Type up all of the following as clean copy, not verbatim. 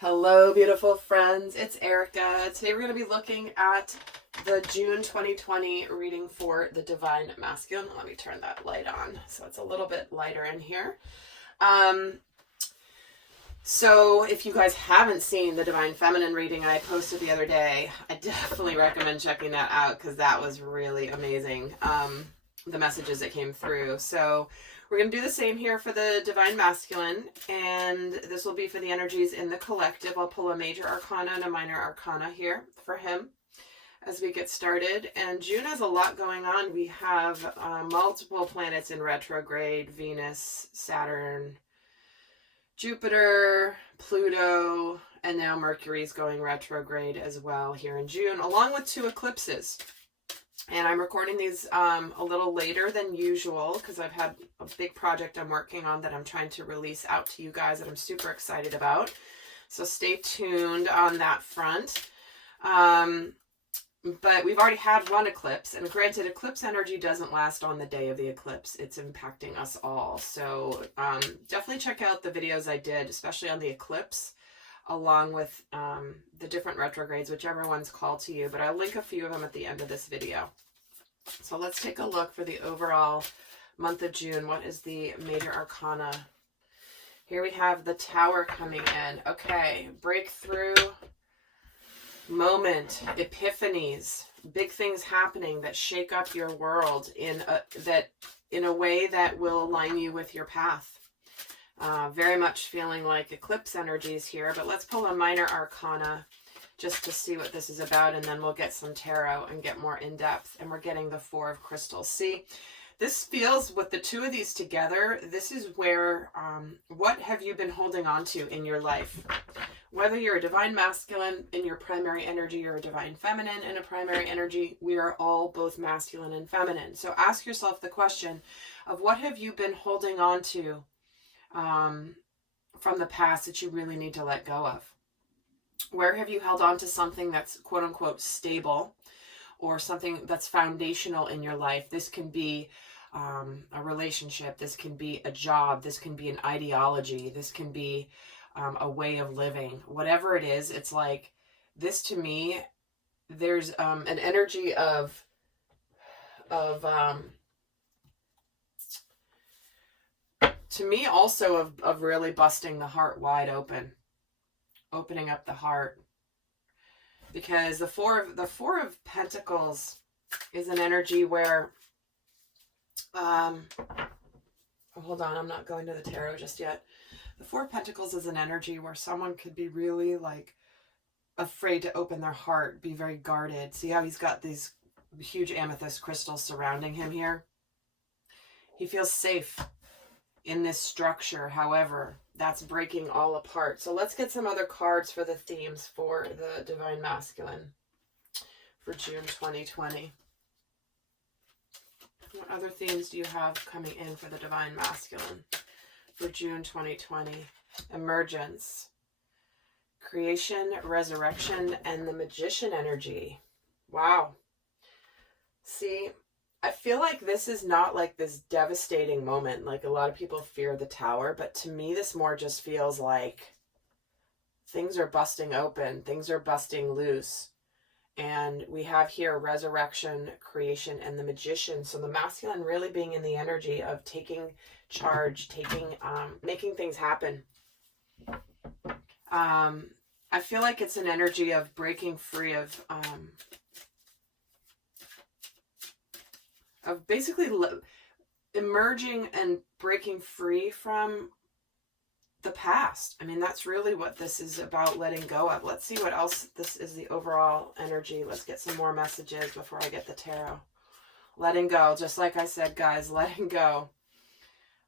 Hello, beautiful friends. It's Erika. Today we're going to be looking at the June 2020 reading for the Divine Masculine. Let me turn that light on so it's a little bit lighter in here. So if you guys haven't seen the Divine Feminine reading I posted the other day, I definitely recommend checking that out because that was really amazing, the messages that came through. So we're going to do the same here for the Divine Masculine, and this will be for the energies in the collective. I'll pull a major arcana and a minor arcana here for him as we get started. And June has a lot going on. We have multiple planets in retrograde: Venus, Saturn, Jupiter, Pluto, and now Mercury's going retrograde as well here in June, along with 2 eclipses. And I'm recording these a little later than usual because I've had a big project I'm working on that I'm trying to release out to you guys that I'm super excited about. So stay tuned on that front. But we've already had 1 eclipse, and granted, eclipse energy doesn't last on the day of the eclipse. It's impacting us all. So definitely check out the videos I did, especially on the eclipse, along with the different retrogrades, whichever one's called to you. But I'll link a few of them at the end of this video. So let's take a look for the overall month of June. What is the major arcana? Here we have the Tower coming in. Okay, breakthrough, moment, epiphanies, big things happening that shake up your world in a way that will align you with your path. Very much feeling like eclipse energies here, but let's pull a minor arcana just to see what this is about, and then we'll get some tarot and get more in depth. And we're getting the 4 of crystals. See, this feels, with the 2 of these together, this is where, what have you been holding on to in your life? Whether you're a divine masculine in your primary energy or a divine feminine in a primary energy, we are all both masculine and feminine. So ask yourself the question of what have you been holding on to from the past that you really need to let go of? Where have you held on to something that's quote unquote stable or something that's foundational in your life? This can be a relationship. This can be a job. This can be an ideology. This can be a way of living. Whatever it is, it's like this to me, there's an energy of to me also of really busting the heart wide open, opening up the heart, because the four of Pentacles is an energy where hold on, I'm not going to the tarot just yet. The 4 of Pentacles is an energy where someone could be really like afraid to open their heart, be very guarded. See how he's got these huge amethyst crystals surrounding him here? He feels safe in this structure. However, that's breaking all apart. So let's get some other cards for the themes for the Divine Masculine for June 2020. What other themes do you have coming in for the Divine Masculine for June 2020? Emergence, creation, resurrection, and the Magician energy. Wow. See, I feel like this is not like this devastating moment. Like a lot of people fear the Tower, but to me, this more just feels like things are busting open. Things are busting loose. And we have here resurrection, creation, and the Magician. So the masculine really being in the energy of taking charge, making things happen. I feel like it's an energy of breaking free of basically emerging and breaking free from the past. I mean, that's really what this is about, letting go of. Let's see what else this is, the overall energy. Let's get some more messages before I get the tarot. Letting go, just like I said, guys, letting go.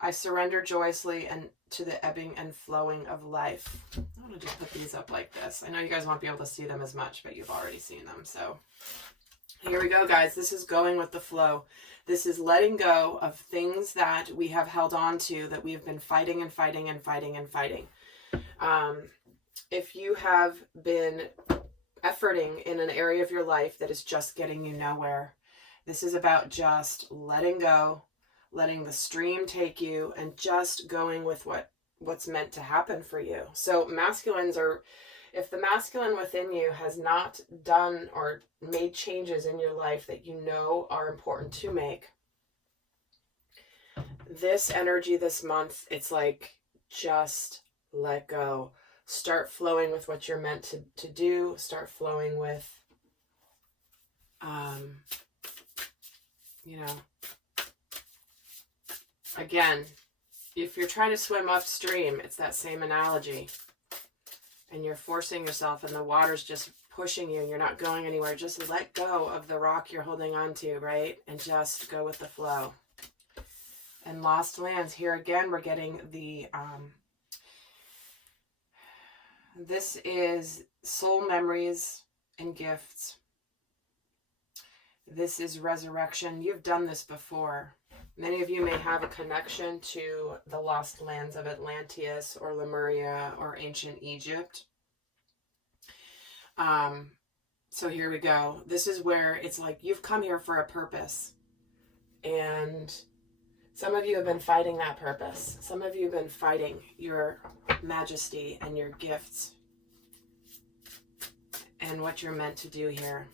I surrender joyously and to the ebbing and flowing of life. I'm going to just put these up like this. I know you guys won't be able to see them as much, but you've already seen them. So here we go, guys. This is going with the flow. This is letting go of things that we have held on to, that we have been fighting and fighting and fighting and fighting. If you have been efforting in an area of your life that is just getting you nowhere, this is about just letting go, letting the stream take you, and just going with what what's meant to happen for you. So masculines are, if the masculine within you has not done or made changes in your life that you know are important to make, this energy this month, it's like, just let go. Start flowing with what you're meant to do. Start flowing with, you know, again, if you're trying to swim upstream, it's that same analogy. And you're forcing yourself and the water's just pushing you and you're not going anywhere. Just let go of the rock you're holding on to, right? And just go with the flow. And lost lands, here again, we're getting the, this is soul memories and gifts. This is resurrection. You've done this before. Many of you may have a connection to the lost lands of Atlantis or Lemuria or ancient Egypt. So here we go. This is where it's like you've come here for a purpose. And some of you have been fighting that purpose. Some of you have been fighting your majesty and your gifts and what you're meant to do here.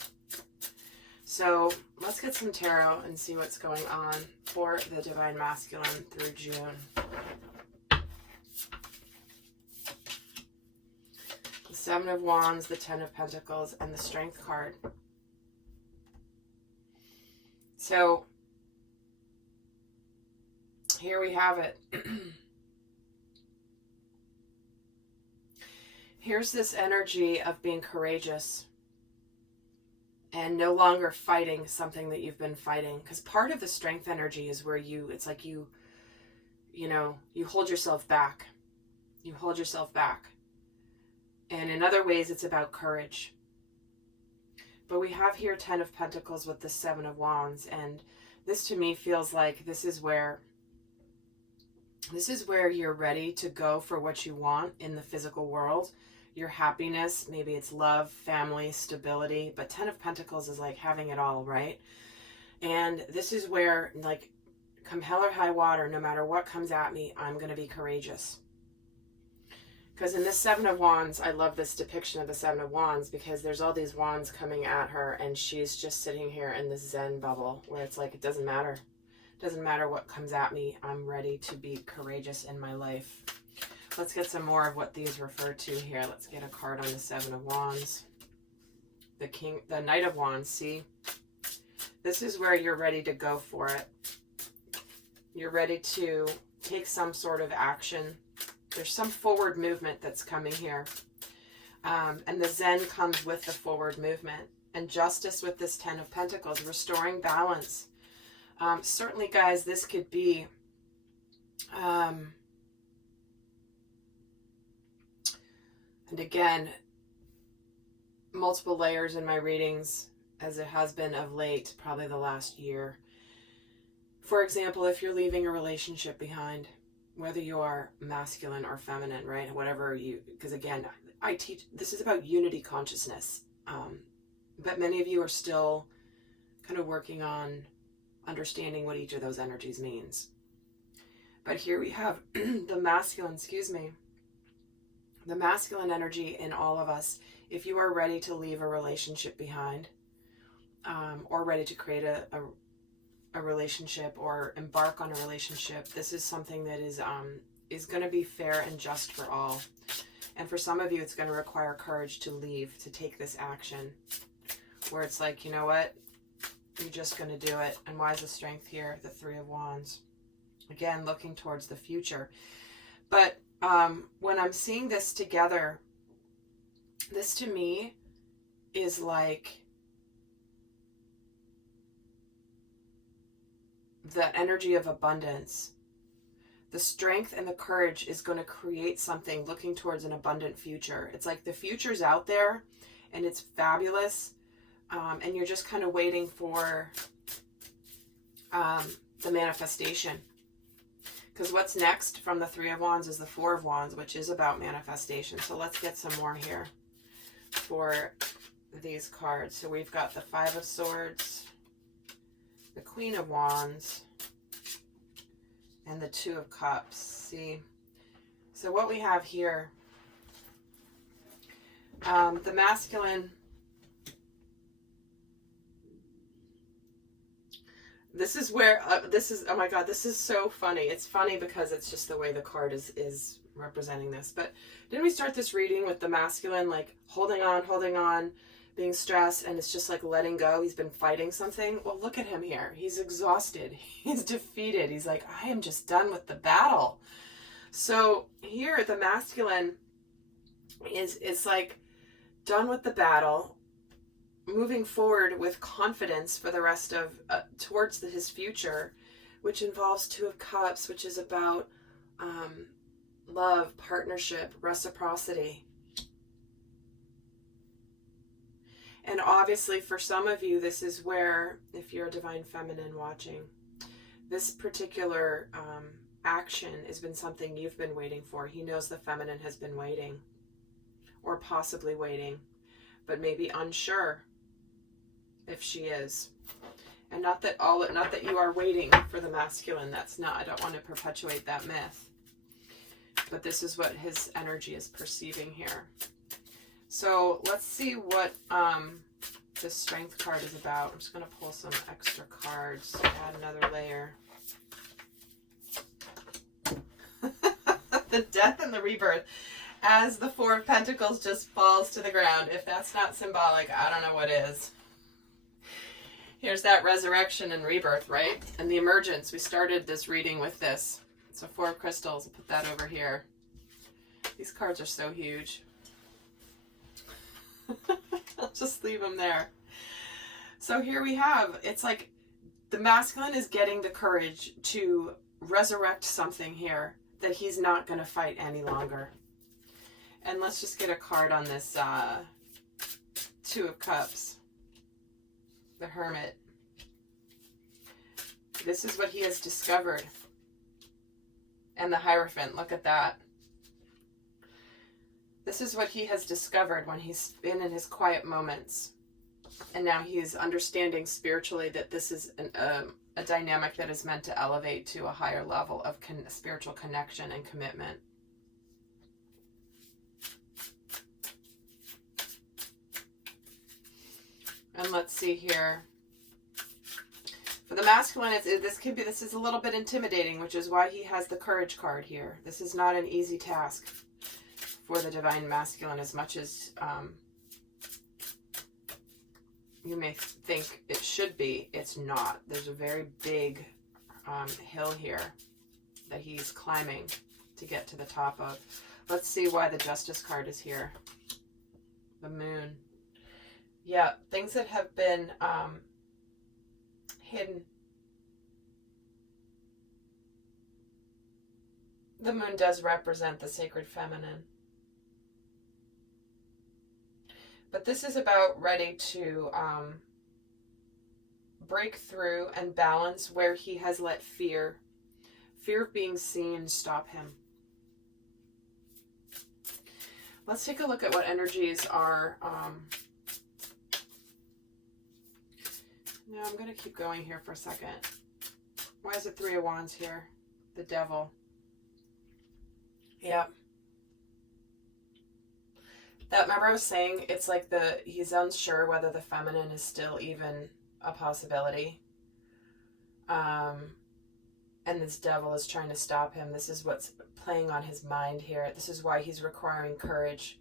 So let's get some tarot and see what's going on for the Divine Masculine through June. The Seven of Wands, the Ten of Pentacles, and the Strength card. So here we have it. Here's this energy of being courageous and no longer fighting something that you've been fighting. Because part of the strength energy is where it's like you hold yourself back. You hold yourself back. And in other ways, it's about courage. But we have here 10 of Pentacles with the 7 of Wands. And this to me feels like this is where you're ready to go for what you want in the physical world. Your happiness, maybe it's love, family, stability, but 10 of Pentacles is like having it all, right? And this is where, like, come hell or high water, no matter what comes at me, I'm going to be courageous. Because in this 7 of Wands, I love this depiction of the 7 of Wands because there's all these wands coming at her and she's just sitting here in this Zen bubble where it's like, it doesn't matter. It doesn't matter what comes at me. I'm ready to be courageous in my life. Let's get some more of what these refer to here. Let's get a card on the 7 of Wands. The Knight of Wands, see? This is where you're ready to go for it. You're ready to take some sort of action. There's some forward movement that's coming here. And the Zen comes with the forward movement. And Justice with this 10 of Pentacles, restoring balance. Certainly, guys, this could be... and again, multiple layers in my readings, as it has been of late, probably the last year. For example, if you're leaving a relationship behind, whether you are masculine or feminine, right? Whatever because again, I teach, this is about unity consciousness. But many of you are still kind of working on understanding what each of those energies means. But here we have the masculine, the masculine energy in all of us. If you are ready to leave a relationship behind, or ready to create a relationship or embark on a relationship, this is something that is going to be fair and just for all. And for some of you, it's going to require courage to leave, to take this action, where it's like, you know what, you're just going to do it. And why is the Strength here? The 3 of Wands. Again, looking towards the future. But when I'm seeing this together, this to me is like the energy of abundance. The strength and the courage is going to create something looking towards an abundant future. It's like the future's out there and it's fabulous. And you're just kind of waiting for the manifestation. Because what's next from the 3 of Wands is the 4 of Wands, which is about manifestation. So let's get some more here for these cards. So we've got the 5 of Swords, the Queen of Wands, and the 2 of Cups. See? So what we have here, the masculine, this is where, oh my God, this is so funny. It's funny because it's just the way the card is representing this. But didn't we start this reading with the masculine, like holding on, being stressed, and it's just like letting go? He's been fighting something. Well, look at him here. He's exhausted. He's defeated. He's like, I am just done with the battle. So here, the masculine is like done with the battle, moving forward with confidence for the rest of, towards his future, which involves Two of Cups, which is about love, partnership, reciprocity. And obviously for some of you, this is where, if you're a divine feminine watching, this particular action has been something you've been waiting for. He knows the feminine has been waiting, or possibly waiting, but maybe unsure if she is. And not that you are waiting for the masculine. That's not, I don't want to perpetuate that myth. But this is what his energy is perceiving here. So let's see what this strength card is about. I'm just going to pull some extra cards to add another layer. The death and the rebirth, as the Four of Pentacles just falls to the ground. If that's not symbolic, I don't know what is. Here's that resurrection and rebirth, right? And the emergence. We started this reading with this. So Four of Crystals. I'll put that over here. These cards are so huge. I'll just leave them there. So here we have, it's like the masculine is getting the courage to resurrect something here that he's not going to fight any longer. And let's just get a card on this Two of Cups. The Hermit. This is what he has discovered. And the Hierophant, look at that. This is what he has discovered when he's been in his quiet moments. And now he is understanding spiritually that this is a dynamic that is meant to elevate to a higher level of spiritual connection and commitment. And let's see here. For the masculine, this is a little bit intimidating, which is why he has the Courage card here. This is not an easy task for the divine masculine, as much as you may think it should be. It's not. There's a very big hill here that he's climbing to get to the top of. Let's see why the Justice card is here. The Moon. Yeah, things that have been hidden. The Moon does represent the sacred feminine. But this is about ready to break through and balance where he has let fear of being seen, stop him. Let's take a look at what energies are. No, I'm going to keep going here for a second. Why is it Three of Wands here? The Devil. Yep. That, remember I was saying, it's like he's unsure whether the feminine is still even a possibility. And this devil is trying to stop him. This is what's playing on his mind here. This is why he's requiring courage.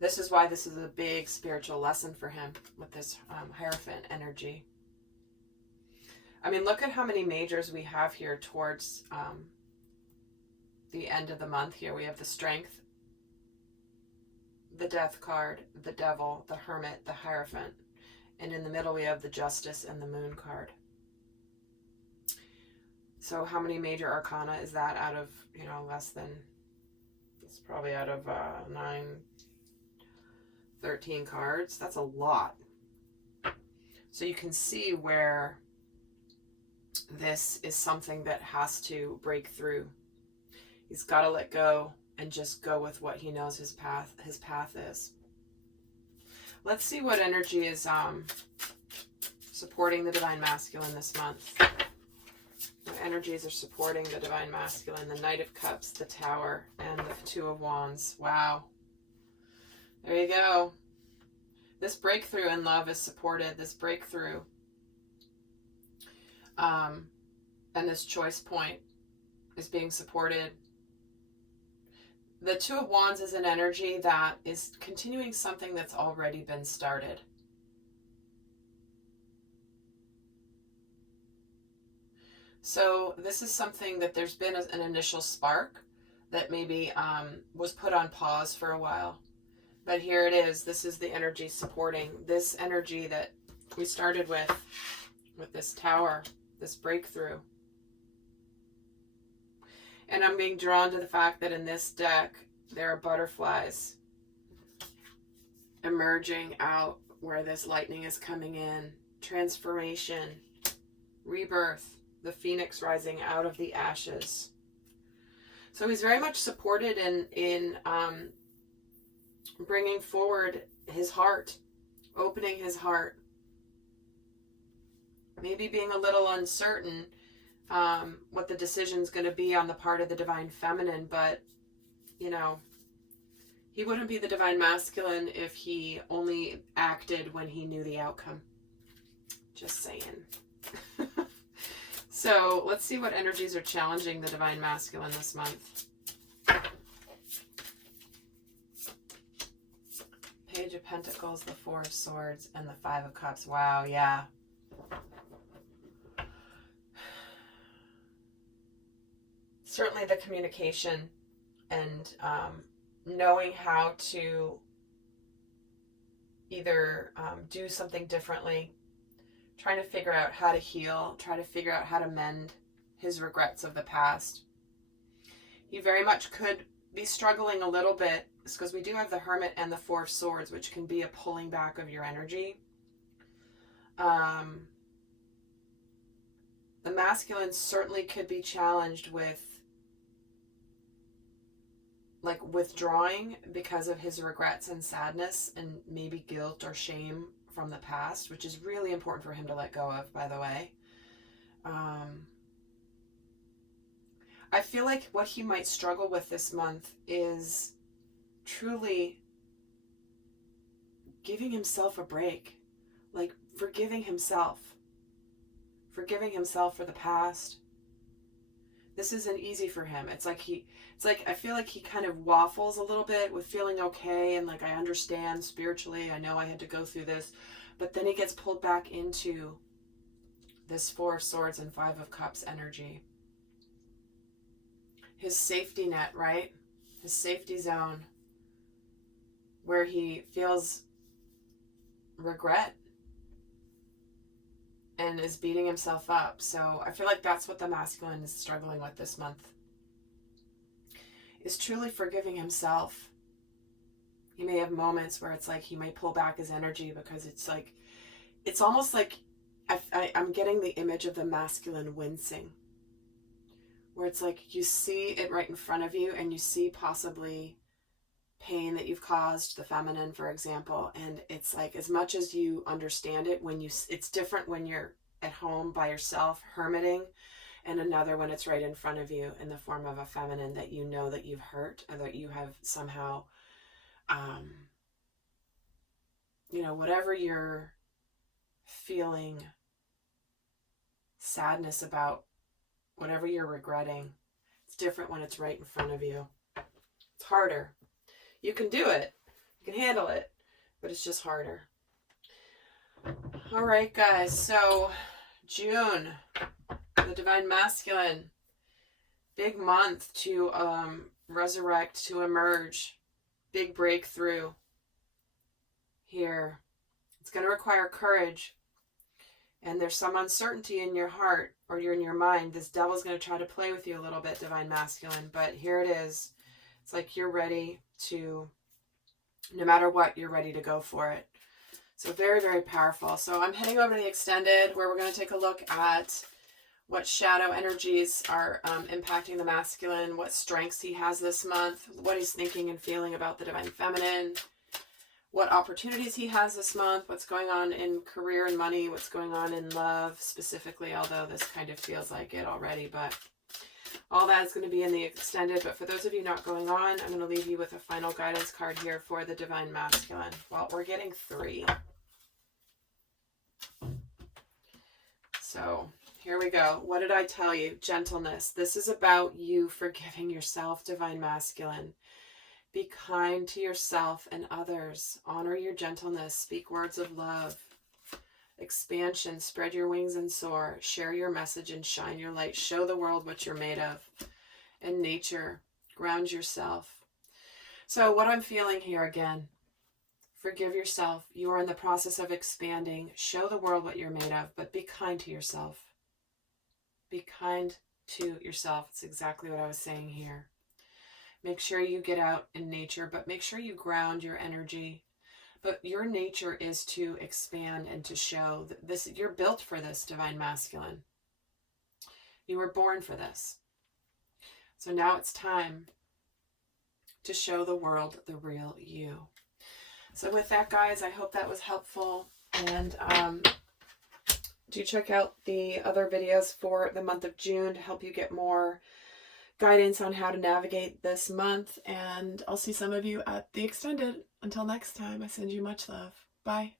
This is why this is a big spiritual lesson for him with this Hierophant energy. I mean, look at how many majors we have here towards the end of the month here. We have the Strength, the Death card, the Devil, the Hermit, the Hierophant. And in the middle we have the Justice and the Moon card. So how many major arcana is that out of, less than, it's probably out of 13 cards. That's a lot. So you can see where this is something that has to break through. He's got to let go and just go with what he knows his path is. Let's see what energy is supporting the divine masculine this month? What energies are supporting the divine masculine? The Knight of Cups, the Tower, and the Two of Wands. Wow. There you go. This breakthrough in love is supported. This breakthrough and this choice point is being supported. The Two of Wands is an energy that is continuing something that's already been started. So this is something that there's been an initial spark that maybe was put on pause for a while. But here it is. This is the energy supporting this energy that we started with this Tower, this breakthrough. And I'm being drawn to the fact that in this deck, there are butterflies emerging out where this lightning is coming in. Transformation, rebirth, the phoenix rising out of the ashes. So he's very much supported in bringing forward his heart, opening his heart. Maybe being a little uncertain what the decision's going to be on the part of the divine feminine, but, you know, he wouldn't be the divine masculine if he only acted when he knew the outcome. Just saying. So let's see what energies are challenging the divine masculine this month. Page of Pentacles, the Four of Swords, and the Five of Cups. Wow, yeah. Certainly the communication and knowing how to either do something differently, trying to figure out how to heal, try to figure out how to mend his regrets of the past. He very much could be struggling a little bit, because we do have the Hermit and the Four of Swords, which can be a pulling back of your energy. The masculine certainly could be challenged with like withdrawing because of his regrets and sadness and maybe guilt or shame from the past, which is really important for him to let go of, by the way. I feel like what he might struggle with this month is truly giving himself a break, like forgiving himself for the past. This isn't easy for him. It's like I feel like he kind of waffles a little bit with feeling okay and like, I understand spiritually, I know I had to go through this, but then he gets pulled back into this Four of Swords and Five of Cups energy. His safety net, right? His safety zone, where he feels regret and is beating himself up. So I feel like that's what the masculine is struggling with this month, is truly forgiving himself. He may have moments where it's like he may pull back his energy because it's like, it's almost like I'm getting the image of the masculine wincing, where it's like you see it right in front of you and you see possibly pain that you've caused the feminine, for example, and it's like, as much as you understand it, it's different when you're at home by yourself hermiting, and another when it's right in front of you in the form of a feminine that you know that you've hurt, or that you have somehow whatever you're feeling sadness about, whatever you're regretting, it's different when it's right in front of you. It's harder. You can do it. You can handle it. But it's just harder. All right, guys. So, June, the divine masculine. Big month to resurrect, to emerge. Big breakthrough here. It's going to require courage. And there's some uncertainty in your heart or you're in your mind. This devil's going to try to play with you a little bit, divine masculine. But here it is. It's like you're ready to, no matter what, you're ready to go for it. So very, very powerful. So I'm heading over to the extended, where we're going to take a look at what shadow energies are impacting the masculine, what strengths he has this month, what he's thinking and feeling about the divine feminine, what opportunities he has this month, what's going on in career and money, what's going on in love specifically, although this kind of feels like it already, but all that is going to be in the extended. But for those of you not going on, I'm going to leave you with a final guidance card here for the Divine Masculine. Well, we're getting 3. So here we go. What did I tell you? Gentleness. This is about you forgiving yourself, Divine Masculine. Be kind to yourself and others. Honor your gentleness. Speak words of love. Expansion. Spread your wings and soar. Share your message and shine your light. Show the world what you're made of. And nature. Ground yourself. So what I'm feeling here again, forgive yourself. You are in the process of expanding. Show the world what you're made of, but be kind to yourself. Be kind to yourself. It's exactly what I was saying here. Make sure you get out in nature, but make sure you ground your energy. But your nature is to expand and to show that this, you're built for this, Divine Masculine. You were born for this. So now it's time to show the world the real you. So with that, guys, I hope that was helpful. And do check out the other videos for the month of June to help you get more guidance on how to navigate this month. And I'll see some of you at the extended. Until next time, I send you much love. Bye.